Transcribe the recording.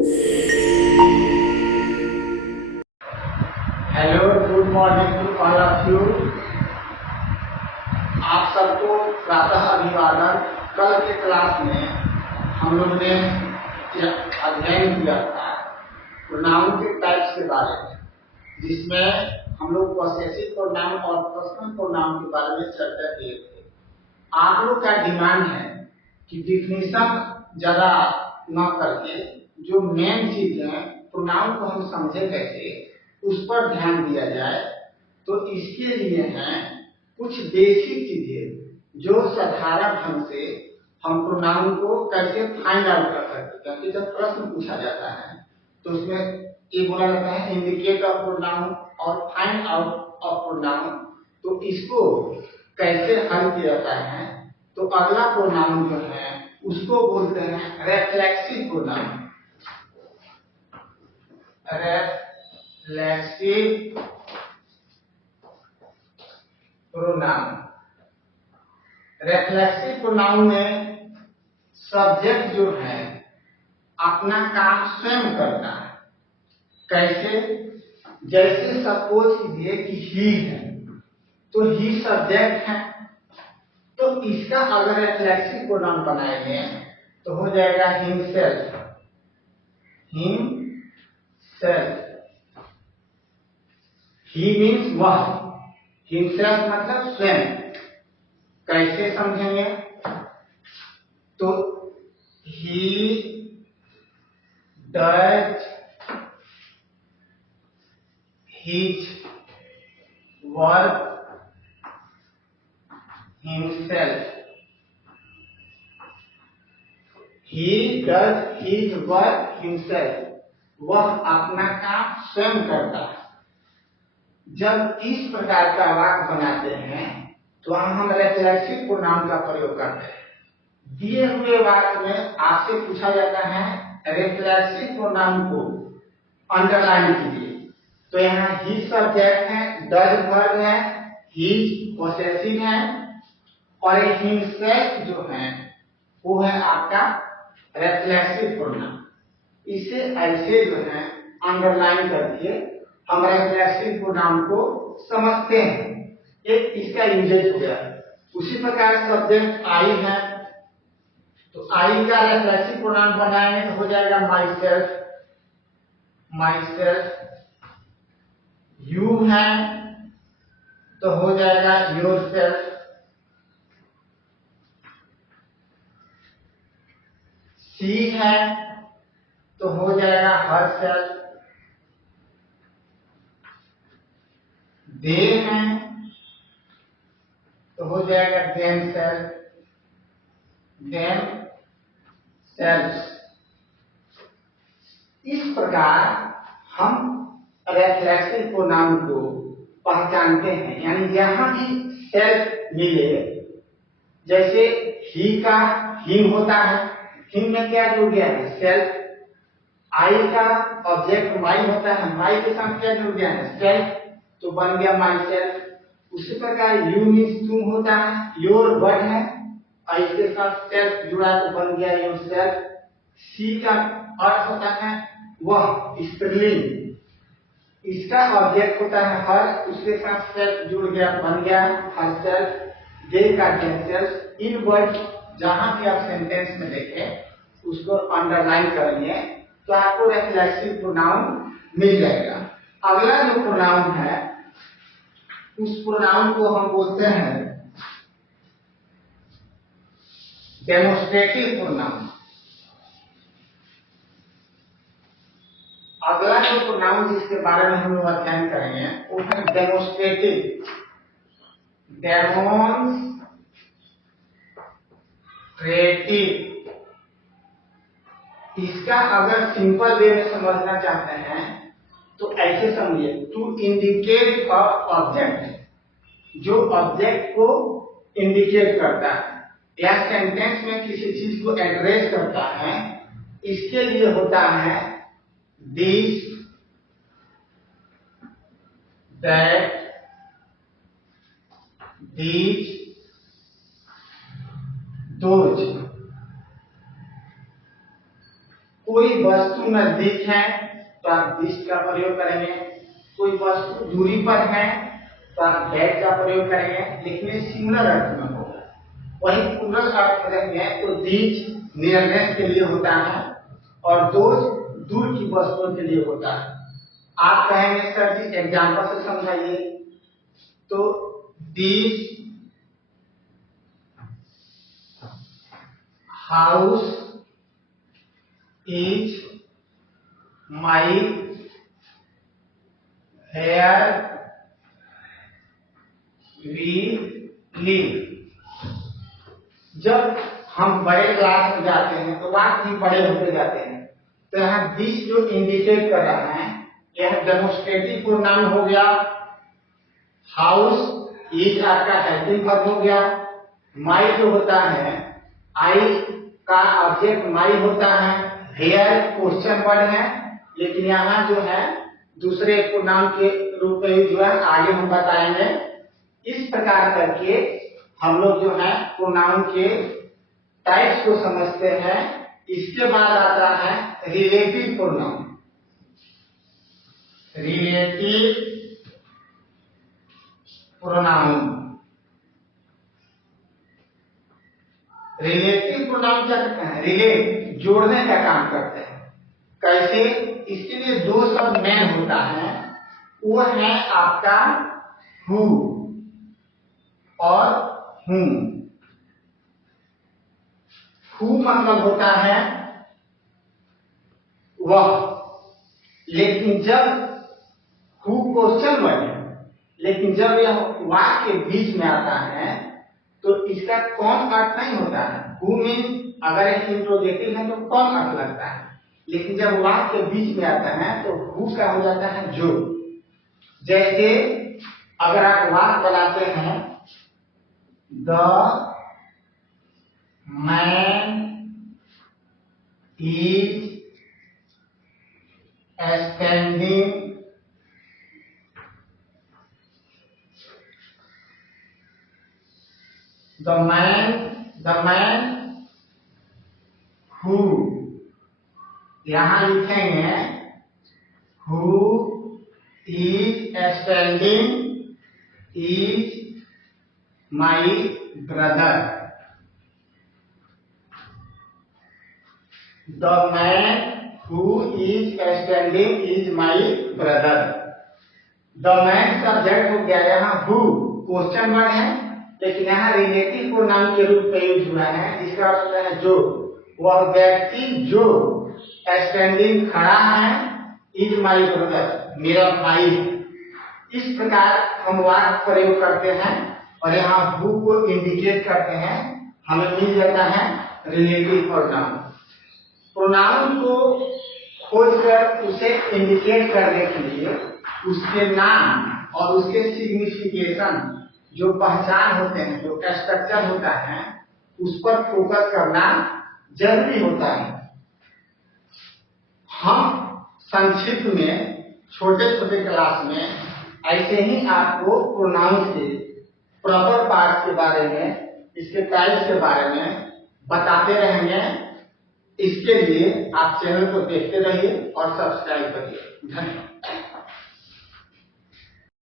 Hello, good morning to all of you. आप सबको प्रातः अभिवादन। कल के क्लास में हम लोग ने अध्ययन किया था प्रोनाउन के टाइप्स के बारे में, जिसमें हम लोग पॉसेसिव प्रोनाउन और पर्सनल प्रोनाउन के बारे में चर्चा किए थे। आप लोग का डिमांड है कि डिफिनीशन ज्यादा न करके जो मेन चीज है प्रोनाउन को हम समझे कैसे, उस पर ध्यान दिया जाए। तो इसके लिए हैं कुछ बेसिक चीजें जो साधारण ढंग से हम प्रोनाउन को कैसे फाइंड आउट कर सकते हैं। क्योंकि जब प्रश्न पूछा जाता है तो उसमें ये बोला जाता है इंडिकेट ऑफ प्रोनाउन और फाइंड आउट ऑफ प्रोनाउन। तो इसको कैसे हल किया जाता है, तो अगला प्रोनाउन जो है उसको बोलते हैं रेफ्लेक्सिव प्रोनाउन। रेफ्लेक्सिव प्रोनाउन। रेफ्लेक्सिव प्रोनाउन में सब्जेक्ट जो है अपना काम स्वयं करता है। कैसे? जैसे सपोज कीजिए कि ही है, तो ही सब्जेक्ट है, तो इसका अगर रेफ्लेक्सिव प्रोनाउन बनाएंगे तो हो जाएगा हिमसेल्फ। हिमसेल्फ। ही मीन्स वह, हिमसेल्फ मतलब स्वयं। कैसे समझेंगे? तो he does his work himself. He does his work himself. वह अपना काम स्वयं करता है। जब इस प्रकार का वाक्य बनाते हैं तो हम रेफ्लेक्सिव प्रोनाउन का प्रयोग करते हैं। दिए हुए वाक्य में आपसे पूछा जाता है रेफ्लेक्सिव प्रोनाउन को अंडरलाइन कीजिए। तो यहाँ ही सब्जेक्ट है, डज वर्ब है, हिज पॉसेसिव है और हिमसेल्फ जो है वो है आपका रेफ्लेक्सिव प्रोनाउन। इसे ऐसे जो है अंडरलाइन करके हम रेफ्लेक्सिव प्रोनाउन को समझते हैं। एक इसका यूजेज हो गया। उसी प्रकार सब्जेक्ट आई है, तो आई का रेफ्लेक्सिव प्रोनाउन बनाएंगे तो हो जाएगा my self. My self. You है तो हो जाएगा योर सेल्फ। सी है तो हो जाएगा हर सेल्फ। दे हैं तो हो जाएगा देम सेल्फ। Them self. इस प्रकार हम रेफ्लेक्सिव प्रोनाउन को पहचानते हैं। यानी यहां भी सेल्फ मिले, जैसे ही का हिम होता है, हिम में क्या जुड़ गया है? सेल्फ। आई का ऑब्जेक्ट माई होता है, माई के साथ क्या जुड़ गया है? सेल्फ, तो बन गया माई सेल्फ। उसी प्रकार यू मीन्स तुम होता है, योर वर्ड है, आई के साथ सेल्फ जुड़ा तो बन गया योर सेल्फ। सी का अर्थ होता है वह, स्त्रीलिंग, इसका ऑब्जेक्ट होता है हर, उसके साथ सेल्फ जुड़ गया बन गया हर सेल्फ। दे का सेल्फ। इन वर्ड जहां भी आप सेंटेंस में देखें उसको अंडरलाइन करेंगे तो आपको रेफ्लेक्सिव प्रोनाउन मिल जाएगा। अगला जो प्रोनाउन है उस प्रोनाउन को हम बोलते हैं डेमोस्ट्रेटिव प्रोनाउन। अगला जो प्रोनाउन जिसके बारे में हम लोग अध्ययन करेंगे वो है डेमोस्ट्रेटिव। डेमोन्स्ट्रेटिव। इसका अगर सिंपल वे में समझना चाहते हैं तो ऐसे समझिए, टू इंडिकेट अ ऑब्जेक्ट, जो ऑब्जेक्ट को इंडिकेट करता है या सेंटेंस में किसी चीज को एड्रेस करता है, इसके लिए होता है दिस, दैट, दीज, दोज। कोई वस्तु नजदीक है तो आप दिस का प्रयोग करेंगे, कोई वस्तु दूरी पर है तो आप दैट का प्रयोग करेंगे, लेकिन सिमिलर अर्थ में होगा। वही प्लूरल अर्थ करेंगे तो दिस नियरनेस के लिए होता है और दोज दूर की वस्तुओं के लिए होता है। आप कहेंगे सर जी एग्जाम्पल से समझाइए, तो this house is my here we live. जब हम बड़े क्लास में जाते हैं तो वाक्य भी बड़े होते जाते हैं, तो यहाँ दिस जो इंडिकेट कर रहा है यह डेमोस्ट्रेटिव प्रोनाउन हो गया। हाउस इज आपका हेल्पिंग वर्ब हो गया। माई जो होता है आई का ऑब्जेक्ट माई होता है। हेयर क्वेश्चन वर्ड है, लेकिन यहाँ जो है दूसरे प्रोनाउन के रूप में जो है आगे हम बताएंगे। इस प्रकार करके हम लोग जो है प्रोनाउन के टाइप्स को समझते हैं। इसके बाद आता है relative pronoun. Relative pronoun, relative pronoun क्या करते हैं? रिलेट, जोड़ने का काम करते हैं। कैसे? इसके लिए दो शब्द मेन होता है, वो है आपका हु और हुम। हु मतलब होता है वह, लेकिन जब हु क्वेश्चन वर्ड है, लेकिन जब यह वाक्य के बीच में आता है तो इसका कौन अर्थ नहीं होता है। हु मीन अगर इंट्रोगेटिव है तो कौन अर्थ लगता है, लेकिन जब वाक्य के बीच में आता है तो हु का हो जाता है जो। जैसे अगर आप वाक्य बनाते हैं the man is standing the man who, यहां लिखेंगे who is standing is my brother। the man who is standing is my brother। the man subject हो गया, यहाँ who क्वेश्चन वर्ड है, लेकिन यहाँ रिलेटिव प्रोनाउन के रूप में यूज हुआ है, जिसका अर्थ होता है जो। वह व्यक्ति जो स्टैंडिंग खड़ा है इज माई ब्रदर, मेरा भाई है। इस प्रकार हम वाक्य प्रयोग करते हैं और यहाँ हु को इंडिकेट करते हैं, हमें मिल जाता है रिलेटिव प्रोनाउन। प्रोनाउन को खोजकर उसे इंडिकेट करने के लिए उसके नाम और उसके सिग्निफिकेशन, जो पहचान होते हैं, जो स्ट्रक्चर होता है, उस पर फोकस करना जरूरी होता है। हम संक्षिप्त में छोटे छोटे क्लास में ऐसे ही आपको प्रोनाउन के प्रॉपर पार्ट के बारे में, इसके टाइप्स के बारे में बताते रहेंगे। इसके लिए आप चैनल को देखते रहिए और सब्सक्राइब करिए। धन्यवाद।